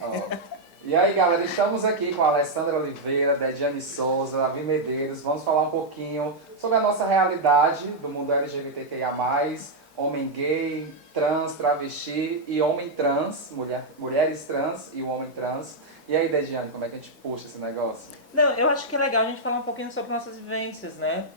Ó. E aí, galera, estamos aqui com a Alessandra Oliveira, Dediane Souza, Davi Medeiros. Vamos falar um pouquinho sobre a nossa realidade do mundo LGBTQIA+, homem gay, trans, travesti e homem trans, mulheres trans e o homem trans. E aí, Dediane, como é que a gente puxa esse negócio? Não, eu acho que é legal a gente falar um pouquinho sobre nossas vivências, né?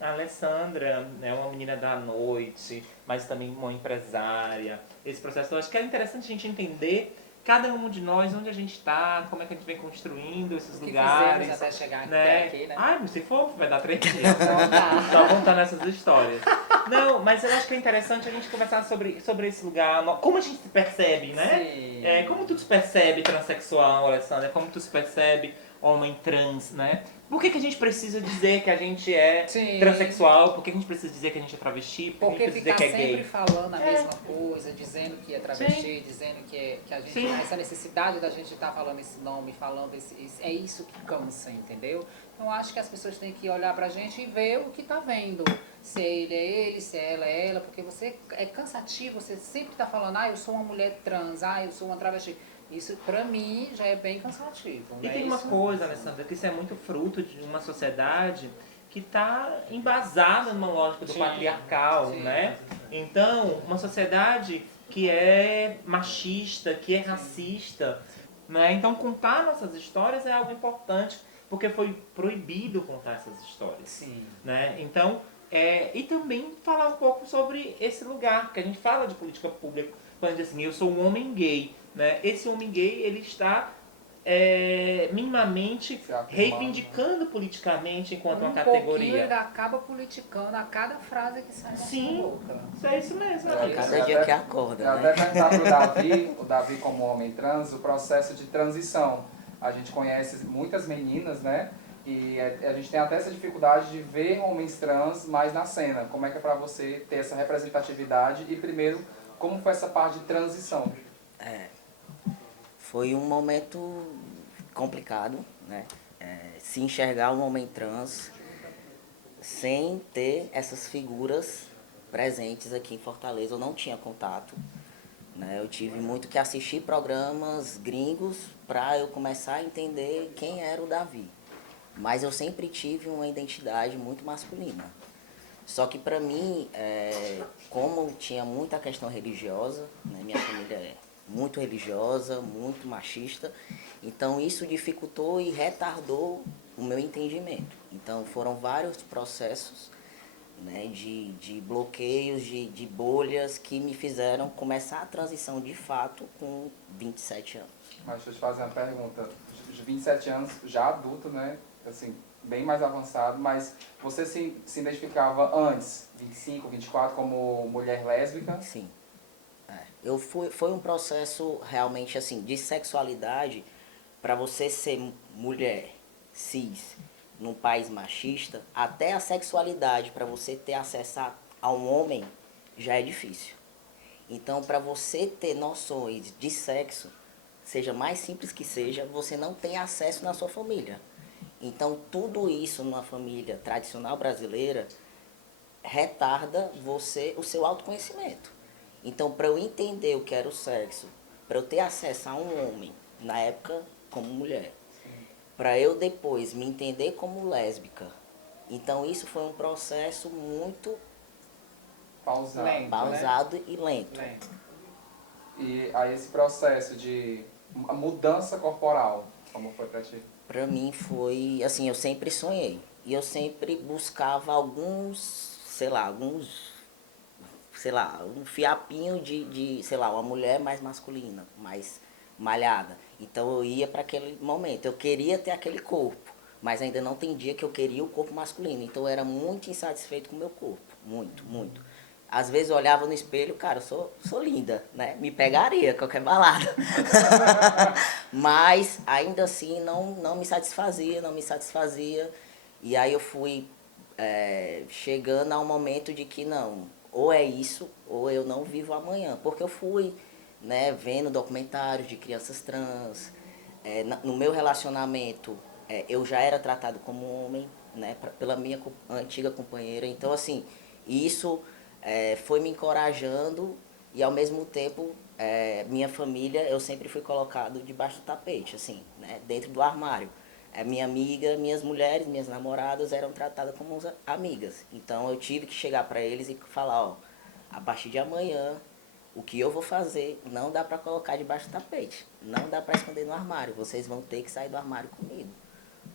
A Alessandra é uma menina da noite, mas também uma empresária. Esse processo, eu acho que é interessante a gente entender cada um de nós, onde a gente está, como é que a gente vem construindo esses O que fizemos lugares, até chegar até né? aqui, né? Ai, se for, vai dar 3 dias. Não dá. Só contar nessas histórias. Não, mas eu acho que é interessante a gente conversar sobre esse lugar, como a gente se percebe, né? Sim. Como tu se percebe transexual, Alessandra? Como tu se percebe homem trans, né? Por que a gente precisa dizer que a gente é Sim. transexual? Por que a gente precisa dizer que a gente é travesti? Por que a Porque gente precisa dizer ficar que é sempre gay? falando a mesma coisa, dizendo que é travesti, Sim. dizendo que a gente. Sim. Essa necessidade da gente estar falando esse nome, falando é isso que cansa, entendeu? Então acho que as pessoas têm que olhar pra gente e ver o que tá vendo. Se ele é ele, se ela é ela, porque você é cansativo, você sempre tá falando, eu sou uma mulher trans, eu sou uma travesti. Isso pra mim já é bem cansativo. E Né? tem uma Isso, coisa, Alessandra, que isso é muito fruto de uma sociedade que está embasada numa lógica do Sim, patriarcal, sim. né? Então, uma sociedade que é machista, que é racista, né? Então, contar nossas histórias é algo importante, porque foi proibido contar essas histórias, Sim. né? Então, e também falar um pouco sobre esse lugar, que a gente fala de política pública, quando diz assim, eu sou um homem gay, né? Esse homem gay, ele está minimamente Se afirmando, reivindicando politicamente enquanto uma Um pouquinho categoria. ele acaba politicando a cada frase que sai da Sim, sua boca. isso é isso mesmo. É, Amiga. Cada dia que acorda, eu né? até perguntar para o Davi como homem trans, o processo de transição. A gente conhece muitas meninas, né? E a gente tem até essa dificuldade de ver homens trans mais na cena. Como é que é para você ter essa representatividade? E primeiro, como foi essa parte de transição? Foi um momento complicado, né? Se enxergar um homem trans sem ter essas figuras presentes aqui em Fortaleza, eu não tinha contato, né? Eu tive muito que assistir programas gringos para eu começar a entender quem era o Davi. Mas eu sempre tive uma identidade muito masculina. Só que para mim, como tinha muita questão religiosa, né, minha família é muito religiosa, muito machista, então isso dificultou e retardou o meu entendimento. Então foram vários processos, né, de bloqueios, de bolhas que me fizeram começar a transição de fato com 27 anos. Mas deixa eu te fazer uma pergunta. De 27 anos, já adulto, né? Assim, bem mais avançado, mas você se identificava antes, 25, 24, como mulher lésbica? Sim. Foi um processo realmente assim de sexualidade para você ser mulher cis num país machista, até a sexualidade para você ter acesso a um homem já é difícil. Então, para você ter noções de sexo, seja mais simples que seja, você não tem acesso na sua família. Então, tudo isso numa família tradicional brasileira retarda o seu autoconhecimento. Então, para eu entender o que era o sexo, para eu ter acesso a um homem, na época como mulher, para eu depois me entender como lésbica, então isso foi um processo muito Pausado. Lento. pausado e lento. E aí esse processo de mudança corporal, como foi pra ti? Para mim foi assim, eu sempre sonhei e eu sempre buscava sei lá, um fiapinho sei lá, uma mulher mais masculina, mais malhada. Então eu ia para aquele momento, eu queria ter aquele corpo, mas ainda não entendia que eu queria o corpo masculino. Então eu era muito insatisfeito com o meu corpo, muito, muito. Às vezes eu olhava no espelho, cara, eu sou linda, né? Me pegaria qualquer balada. Mas ainda assim não me satisfazia, não me satisfazia. E aí eu fui chegando a um momento de que não, ou é isso, ou eu não vivo amanhã. Porque eu fui, né, vendo documentários de crianças trans. No meu relacionamento, eu já era tratado como homem, né, pela minha antiga companheira. Então, assim, isso foi me encorajando e, ao mesmo tempo, minha família, eu sempre fui colocado debaixo do tapete, assim, né? Dentro do armário. Minha amiga, minhas mulheres, minhas namoradas eram tratadas como amigas. Então eu tive que chegar para eles e falar, ó, a partir de amanhã, o que eu vou fazer não dá para colocar debaixo do tapete. Não dá para esconder no armário. Vocês vão ter que sair do armário comigo.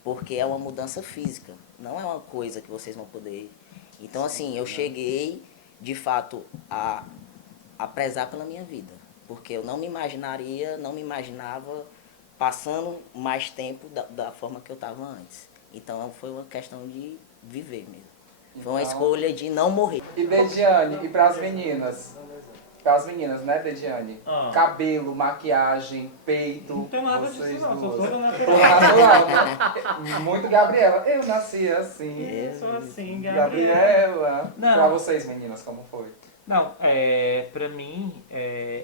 Porque é uma mudança física. Não é uma coisa que vocês vão poder... Então, assim, eu cheguei, de fato, a prezar pela minha vida. Porque eu não me imaginava passando mais tempo da forma que eu estava antes. Então, foi uma questão de viver mesmo. Foi uma escolha de não morrer. E Dediane, e para as meninas? Para as meninas, né, Dediane? Cabelo, maquiagem, peito. Não tem nada disso vocês não, sou duas. toda Toda natural. natural, né? Muito Gabriela. Eu nasci assim. Eu sou assim, Gabriela. Não. Para vocês, meninas, como foi? Não, pra mim,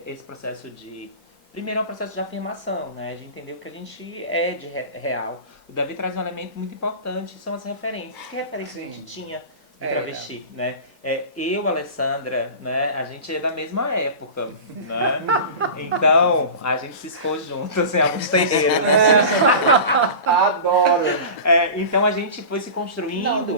esse processo de... Primeiro é um processo de afirmação, né? De entender o que a gente é de real. O Davi traz um elemento muito importante, são as referências. Que referências a gente tinha de travesti, né? Eu, Alessandra, né? A gente é da mesma época, né? Então, a gente se expôs junto, assim, alguns terreiros, né? Adoro! Então, a gente foi se construindo...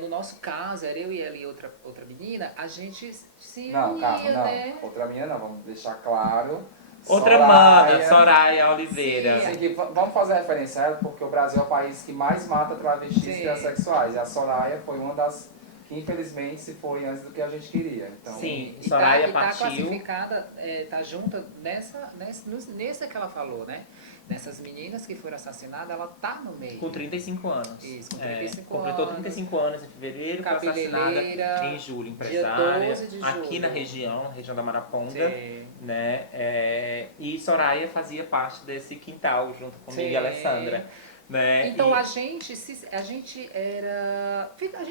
No nosso caso, era eu e ela e outra menina, a gente se Não, unia, calma, não. né? Outra menina não, vamos deixar claro. Outra mana, Soraya Oliveira. Sim, que vamos fazer referência a ela, porque o Brasil é o país que mais mata travestis e transexuais. E a Soraya foi uma das que, infelizmente, se foi antes do que a gente queria. Então, Sim, E Soraya tá partiu. classificada, tá junta nessa que ela falou, né? Nessas meninas que foram assassinadas, ela tá no meio. Com 35 anos. Isso, com 35 completou anos. 35 anos em fevereiro, foi assassinada em julho, empresária, 12 de aqui julho. na região da Maraponga, Sim. né? E Soraya fazia parte desse quintal junto comigo Sim. e a Alessandra. Né? Então a gente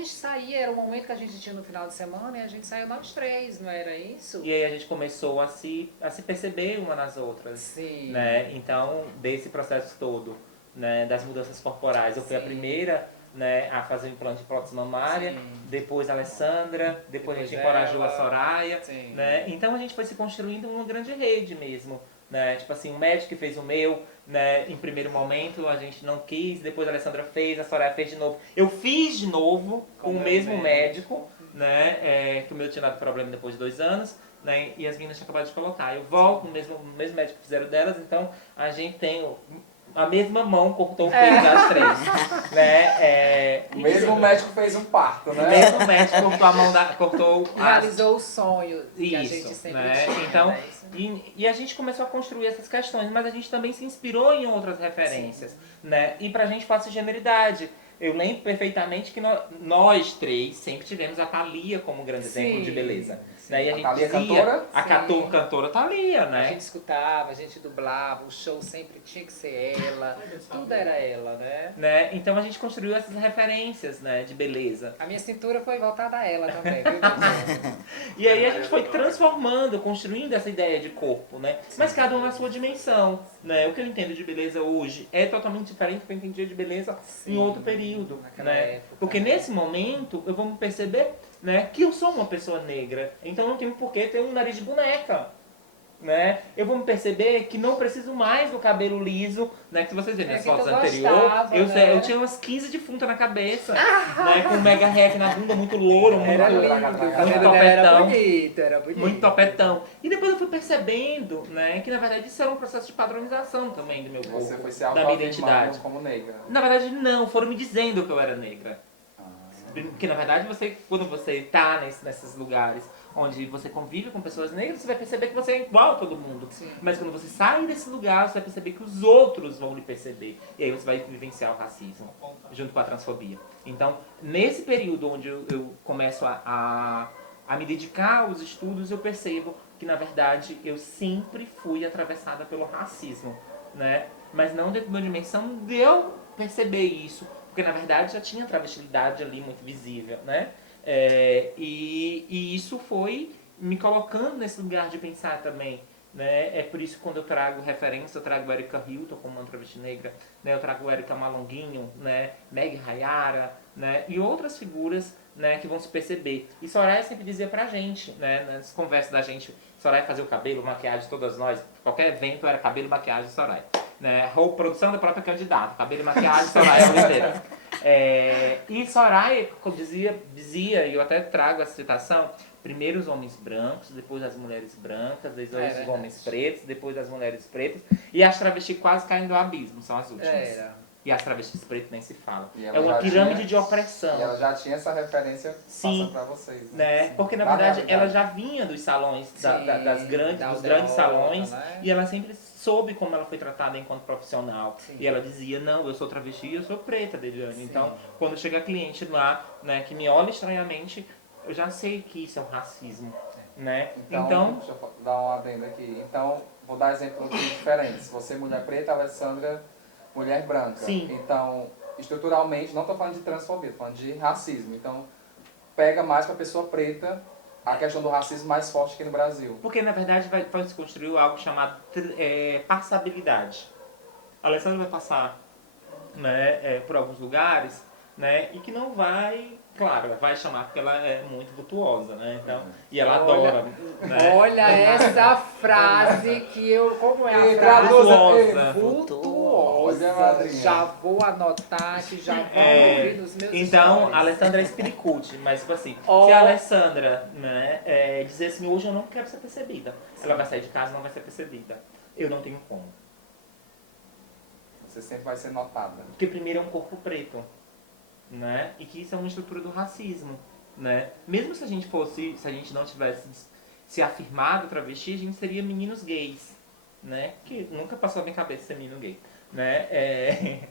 saía, era o momento que a gente tinha no final de semana e a gente saía nós três, não era isso? E aí a gente começou a se perceber uma nas outras. Sim. Né? Então, desse processo todo, né, das mudanças corporais, eu fui a Sim. primeira, né, a fazer o implante de prótese mamária, Sim. depois a Alessandra, depois a gente Depois encorajou a ela. Soraya. Sim. Né? Então a gente foi se construindo uma grande rede mesmo. Né? Tipo assim, o médico que fez o meu, né, em primeiro momento a gente não quis, depois a Alessandra fez, a Soraya fez de novo. Eu fiz de novo com o mesmo médico, né, que o meu tinha dado problema depois de 2 anos, né, e as meninas tinham acabado de colocar. Eu volto no mesmo médico que fizeram delas, então a gente tem a mesma mão cortou o peito das três. Né? o mesmo médico fez um parto, O né? mesmo médico cortou a mão cortou Realizou o sonho que a Isso, gente sempre né? tinha. Então, né? e a gente começou a construir essas questões, mas a gente também se inspirou em outras referências, né? E pra gente faz generidade. Eu lembro perfeitamente que nós três sempre tivemos a Thalia como grande exemplo de beleza. Né? E a gente Thalia dizia, cantora? a cantora Thalia, A né? gente escutava, a gente dublava, o show sempre tinha que ser ela, tudo era ela, né? Então a gente construiu essas referências, né, de beleza. A minha cintura foi voltada a ela também, viu, Daniela? E aí a gente foi transformando, construindo essa ideia de corpo, né? Mas cada um na sua dimensão, né? O que eu entendo de beleza hoje é totalmente diferente do que eu entendia de beleza em outro período, naquela né? época. Porque nesse momento eu vou me perceber, né, que eu sou uma pessoa negra, então não tenho por que ter um nariz de boneca. Né? Eu vou me perceber que não preciso mais do cabelo liso, né? Que se vocês verem nas que fotos tu anteriores, gostava, né? eu tinha umas 15 de funta na cabeça, né? Com um mega hack na bunda, muito louro, Era muito, lindo, o muito cabelo dela era topetão. bonito, era bonito. Muito topetão. E depois eu fui percebendo, né, que na verdade isso era um processo de padronização também do meu corpo, Você foi se da minha identidade. autoafirmando como negra. Na verdade não, foram me dizendo que eu era negra. Porque na verdade quando você tá nesses lugares onde você convive com pessoas negras, você vai perceber que você é igual a todo mundo. Sim. Mas quando você sai desse lugar, você vai perceber que os outros vão lhe perceber. E aí você vai vivenciar o racismo, junto com a transfobia. Então, nesse período onde eu começo a me dedicar aos estudos, eu percebo que, na verdade, eu sempre fui atravessada pelo racismo, né? Mas não dentro de uma dimensão de eu perceber isso, porque, na verdade, já tinha travestilidade ali muito visível, né? E isso foi me colocando nesse lugar de pensar também, né? É por isso que quando eu trago referência, eu trago Erika Hilton como uma travesti negra, né? Eu trago Erika Malonguinho, né? Meg Hayara, né? E outras figuras, né, que vão se perceber. E Soraya sempre dizia pra gente, né, nas conversas da gente, Soraya fazia o cabelo, maquiagem, todas nós. Qualquer evento era cabelo, maquiagem, Soraya. Né? Produção da própria candidata. Cabelo e maquiagem, Soraya Oliveira. E Soraya dizia, e eu até trago essa citação, primeiro os homens brancos, depois as mulheres brancas, depois os homens pretos, depois as mulheres pretas. E as travestis quase caindo do abismo, são as últimas. E as travestis pretas nem se fala. É uma pirâmide de opressão. E ela já tinha essa referência passando pra vocês, né? Sim. Porque na verdade ela já vinha dos salões, dos grandes salões, né? e ela sempre soube como ela foi tratada enquanto profissional. Sim. E ela dizia, não, eu sou travesti, eu sou preta, Deliane. Então, quando chega cliente lá, né, que me olha estranhamente, eu já sei que isso é um racismo, né? Então, deixa eu dar uma adenda aqui. Então, vou dar exemplos diferentes. Você, mulher preta, Alessandra, mulher branca. Sim. Então, estruturalmente, não estou falando de transfobia, estou falando de racismo. Então, pega mais para a pessoa preta a questão do racismo mais forte aqui no Brasil. Porque, na verdade, vai se construir algo chamado passabilidade. A Alessandra vai passar, né, por alguns lugares, né, e que não vai... Claro, ela vai chamar porque ela é muito vultuosa, né? Então, e ela adora. Né? Olha essa frase que eu... Como é a Vultuosa. frase? Vultuosa. Já vou anotar, que já vou ouvir nos meus Então, stories. a Alessandra é espiricute, mas tipo assim, se a Alessandra, né, dizer assim, hoje eu não quero ser percebida, ela vai sair de casa e não vai ser percebida. Eu não tenho como. Você sempre vai ser notada. Porque primeiro é um corpo preto. Né? E que isso é uma estrutura do racismo, né? Mesmo se a gente não tivesse se afirmado travesti, a gente seria meninos gays, né? Que nunca passou na minha cabeça ser menino gay, né?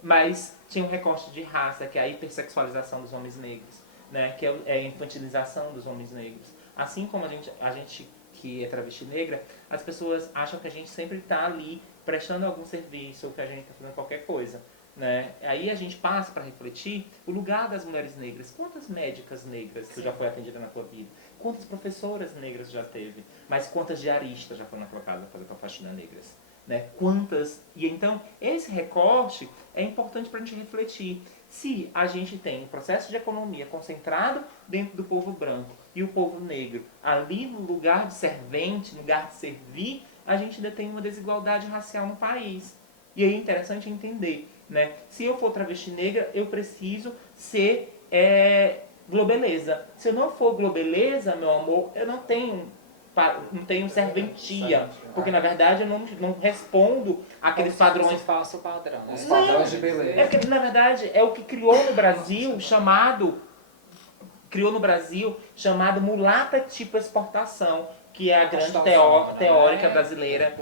Mas tinha um recorte de raça, que é a hipersexualização dos homens negros, né? Que é a infantilização dos homens negros. Assim como a gente que é travesti negra, as pessoas acham que a gente sempre está ali prestando algum serviço ou que a gente está fazendo qualquer coisa. Né? Aí a gente passa para refletir o lugar das mulheres negras. Quantas médicas negras tu já foi atendida na tua vida? Quantas professoras negras já teve? Mas quantas diaristas já foram na tua casa fazer tua faxina negras? Né? Quantas? E então, esse recorte é importante para a gente refletir. Se a gente tem um processo de economia concentrado dentro do povo branco e o povo negro ali no lugar de servente, no lugar de servir, a gente ainda tem uma desigualdade racial no país. E aí é interessante entender, né? Se eu for travesti negra, eu preciso ser globeleza. Se eu não for globeleza, meu amor, eu não tenho serventia. Porque, na verdade, eu não respondo àqueles padrões. Falso padrão. Os padrões de beleza. É porque, na verdade, é o que criou no Brasil chamado mulata tipo exportação, que é a grande teórica brasileira,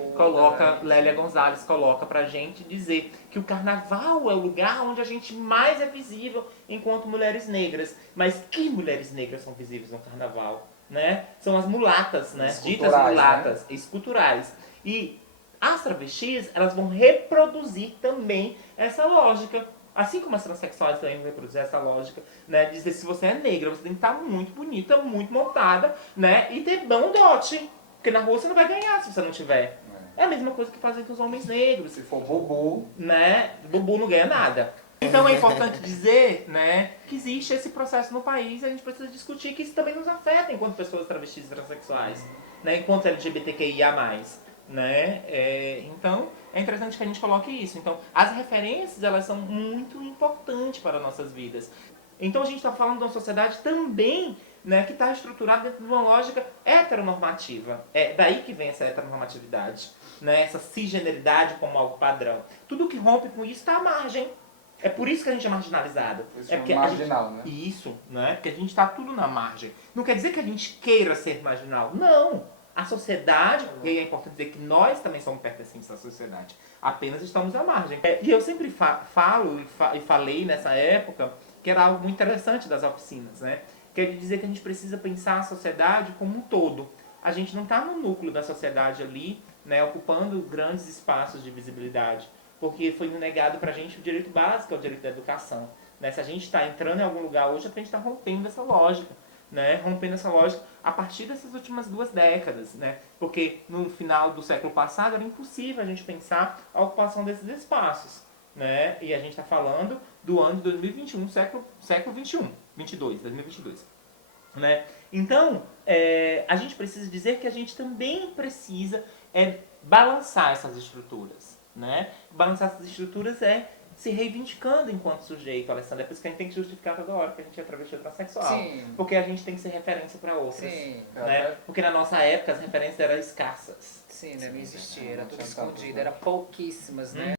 Lélia Gonzalez coloca pra gente dizer que o carnaval é o lugar onde a gente mais é visível enquanto mulheres negras. Mas que mulheres negras são visíveis no carnaval? Né? São as mulatas, né? Ditas mulatas, esculturais. E as travestis, elas vão reproduzir também essa lógica. Assim como as transexuais também vão reproduzir essa lógica, né? Dizer se você é negra, você tem que estar muito bonita, muito montada, né? E ter bom dote. Porque na rua você não vai ganhar se você não tiver. É a mesma coisa que fazem com os homens negros. Se for bubu, né? Bubu não ganha nada. Então é importante dizer, né, que existe esse processo no país e a gente precisa discutir que isso também nos afeta enquanto pessoas travestis e transexuais, né? Enquanto LGBTQIA+. Né? Então, é interessante que a gente coloque isso. Então, as referências, elas são muito importantes para nossas vidas. Então, a gente está falando de uma sociedade também, né, que está estruturada dentro de uma lógica heteronormativa. É daí que vem essa heteronormatividade, né? Essa cisgeneridade como algo padrão. Tudo que rompe com isso está à margem. É por isso que a gente é marginalizado. Isso é marginal, né? Isso, né? Porque a gente está tudo na margem. Não quer dizer que a gente queira ser marginal. Não! A sociedade, e é importante dizer que nós também somos pertencentes à sociedade, apenas estamos à margem. E eu sempre falo e falei nessa época que era algo muito interessante das oficinas, né? Quer dizer que a gente precisa pensar a sociedade como um todo. A gente não está no núcleo da sociedade ali, né, ocupando grandes espaços de visibilidade, porque foi negado para a gente o direito básico, o direito da educação. Né? Se a gente está entrando em algum lugar hoje, é porque a gente está rompendo essa lógica. Né, rompendo essa lógica a partir dessas últimas 2 décadas, né, porque no final do século passado era impossível a gente pensar a ocupação desses espaços, né, e a gente está falando do ano de 2021, século 21, 2022, né. Então, a gente precisa dizer que a gente também precisa balançar essas estruturas, né? Balançar essas estruturas é se reivindicando enquanto sujeito, Alessandra. É por isso que a gente tem que justificar toda hora que a gente é travesti ou transexual. Sim. Porque a gente tem que ser referência para outras. Sim. Né? Porque na nossa época as referências eram escassas. Sim, né? Não existia, era Não tudo tinha escondido, tanto, era pouquíssimas, né?